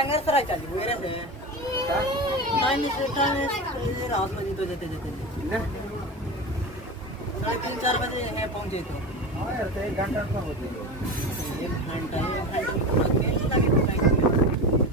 टांगर सराय चाली वगैरे से टाइम से रात में तो जाते जाते 3-4 बजे है पहुंचे तो हाँ यार तो 1 घंटा तो होते 1 घंटा में लगे तो